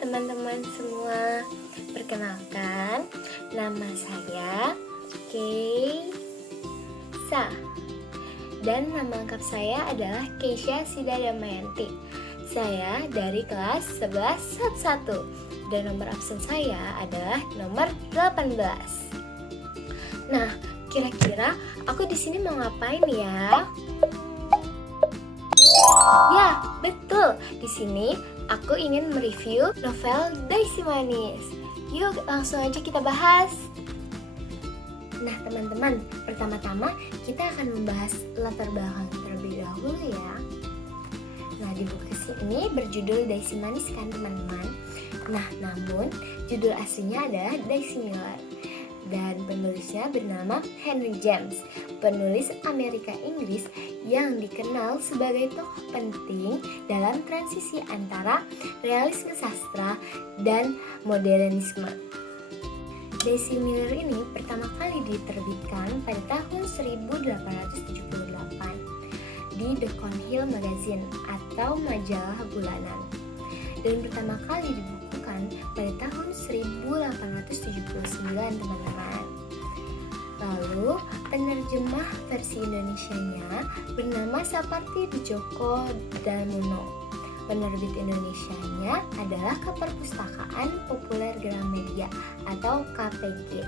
teman-teman semua. Perkenalkan, nama saya Keisa dan nama lengkap saya adalah Keisha Sida Damayanti. Saya dari kelas 1111 dan nomor absen saya adalah nomor 18. Nah, kira-kira aku di sini mau ngapain ya? Ya, betul. Di sini aku ingin mereview novel Daisy Manis. Yuk, langsung aja kita bahas. Nah, teman-teman, pertama-tama kita akan membahas latar belakang terlebih dahulu ya. Nah, di buku ini berjudul Daisy Manis kan, teman-teman. Nah, namun judul aslinya adalah Daisy Miller. Dan penulisnya bernama Henry James, penulis Amerika Inggris yang dikenal sebagai tokoh penting dalam transisi antara realisme sastra dan modernisme. Daisy Miller ini pertama kali diterbitkan pada tahun 1878 di The Cornhill Magazine atau majalah bulanan, dan pertama kali dibukukan pada tahun 1879, teman-teman. Lalu penerjemah versi Indonesianya bernama Sapardi Djoko Damono. Penerbit Indonesianya adalah Keperpustakaan Populer Gramedia atau KPG,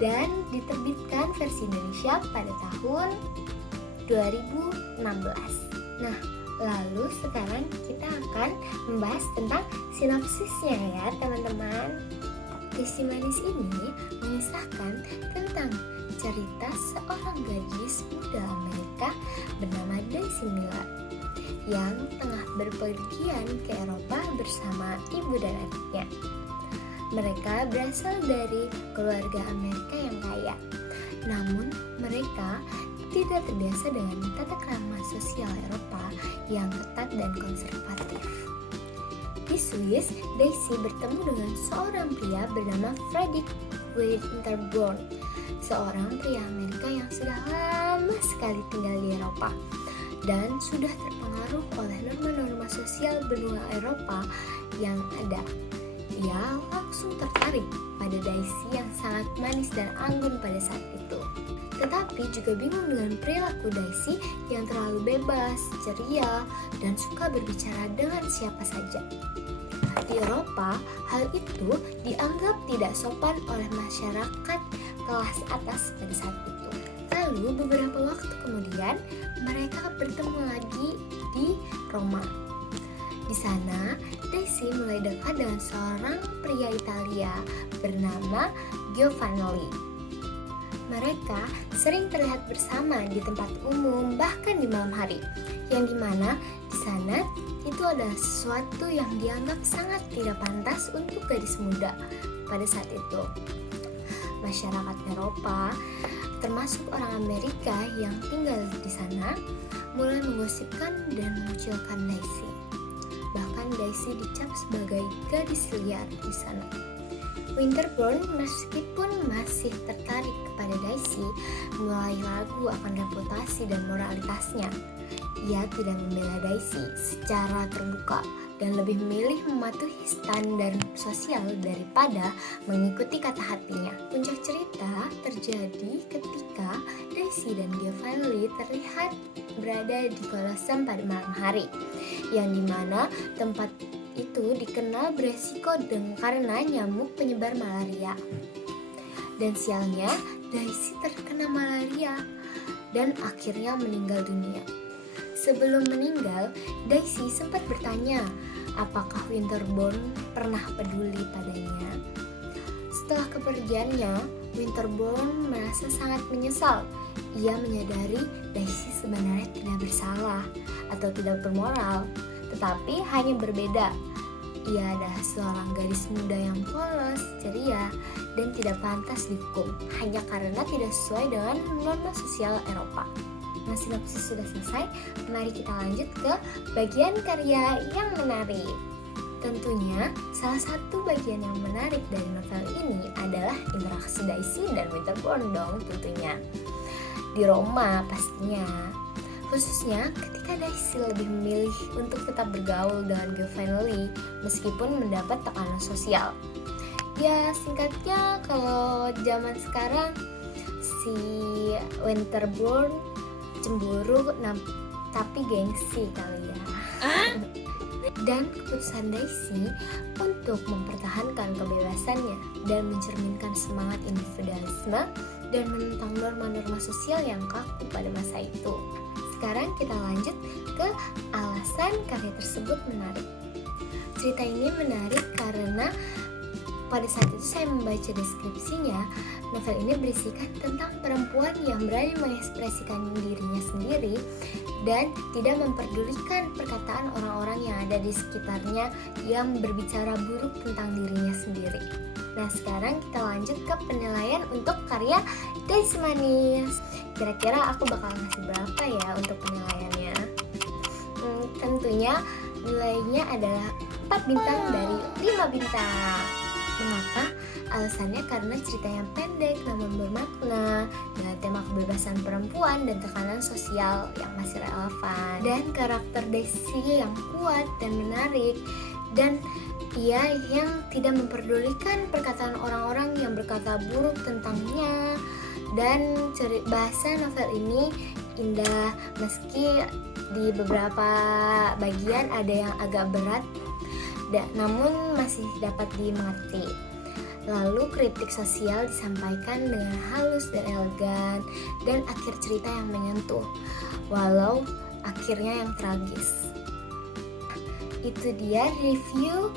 dan diterbitkan versi Indonesia pada tahun 2016. Nah, lalu sekarang kita akan membahas tentang sinopsisnya ya, teman-teman. Daisy Manis ini mengisahkan tentang cerita seorang gadis muda Amerika bernama Daisy Miller yang tengah berpergian ke Eropa bersama ibu dan adiknya. Mereka berasal dari keluarga Amerika yang kaya, namun mereka tidak terbiasa dengan tata krama sosial Eropa yang ketat dan konservatif. Di Swiss, Daisy bertemu dengan seorang pria bernama Frederick Winterbourne, seorang pria Amerika yang sudah lama sekali tinggal di Eropa dan sudah terpengaruh oleh norma-norma sosial benua Eropa yang ada. Ia langsung tertarik pada Daisy yang sangat manis dan anggun pada saat itu. Tetapi juga bingung dengan perilaku Daisy yang terlalu bebas, ceria, dan suka berbicara dengan siapa saja. Di Eropa, hal itu dianggap tidak sopan oleh masyarakat kelas atas pada saat itu. Lalu beberapa waktu kemudian, mereka bertemu lagi di Roma. Di sana, Daisy mulai dekat dengan seorang pria Italia bernama Giovanni. Mereka sering terlihat bersama di tempat umum, bahkan di malam hari, yang dimana di sana itu adalah sesuatu yang dianggap sangat tidak pantas untuk gadis muda pada saat itu. Masyarakat Eropa, termasuk orang Amerika yang tinggal di sana, mulai menggosipkan dan mengucilkan Daisy. Bahkan Daisy dicap sebagai gadis liar di sana. Winterbourne meskipun masih tertarik kepada Daisy, mulai ragu akan reputasi dan moralitasnya. Ia tidak membela Daisy secara terbuka dan lebih memilih mematuhi standar sosial daripada mengikuti kata hatinya. Puncak cerita terjadi ketika Daisy dan Giovanni terlihat berada di Colosseum pada malam hari, yang dimana tempat itu dikenal beresiko karena nyamuk penyebar malaria. Dan sialnya, Daisy terkena malaria dan akhirnya meninggal dunia. Sebelum meninggal, Daisy sempat bertanya apakah Winterbourne pernah peduli padanya. Setelah kepergiannya, Winterbourne merasa sangat menyesal. Ia menyadari Daisy sebenarnya tidak bersalah atau tidak bermoral, tetapi hanya berbeda. Ia adalah seorang gadis muda yang polos, ceria, dan tidak pantas dihukum hanya karena tidak sesuai dengan norma sosial Eropa. Nah, sinopsis sudah selesai. Mari kita lanjut ke bagian karya yang menarik. Tentunya, salah satu bagian yang menarik dari novel ini adalah interaksi Daisy dan Winterbourne dong tentunya. Di Roma pastinya. Khususnya ketika Daisy lebih memilih untuk tetap bergaul dengan Geo Family meskipun mendapat tekanan sosial. Ya singkatnya kalau zaman sekarang si Winterborn cemburu tapi gengsi kali ya. Dan keputusan Daisy untuk mempertahankan kebebasannya dan mencerminkan semangat individualisme dan menentang norma-norma sosial yang kaku pada masa itu. Sekarang kita lanjut ke alasan karya tersebut menarik. Cerita ini menarik karena pada saat itu saya membaca deskripsinya, novel ini berisikan tentang perempuan yang berani mengekspresikan dirinya sendiri dan tidak memperdulikan perkataan orang-orang yang ada di sekitarnya yang berbicara buruk tentang dirinya sendiri. Nah sekarang kita lanjut ke penilaian untuk karya Daisy Manis. Kira-kira aku bakal ngasih berapa ya untuk penilaiannya? Tentunya nilainya adalah 4 bintang dari 5 bintang. Mengapa? Alasannya karena cerita yang pendek namun bermakna dengan tema kebebasan perempuan dan tekanan sosial yang masih relevan, dan karakter Daisy yang kuat dan menarik, dan ia yang tidak memperdulikan perkataan orang-orang yang berkata buruk tentangnya. Dan bahasa novel ini indah meski di beberapa bagian ada yang agak berat namun masih dapat dimengerti. Lalu kritik sosial disampaikan dengan halus dan elegan, dan akhir cerita yang menyentuh walau akhirnya yang tragis. Itu dia review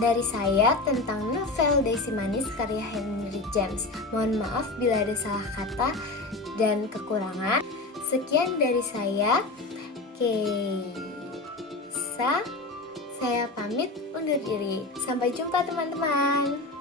dari saya tentang novel Daisy Manis karya Henry James. Mohon maaf bila ada salah kata dan kekurangan. Sekian dari saya, Keisa. Saya pamit undur diri. Sampai jumpa teman-teman.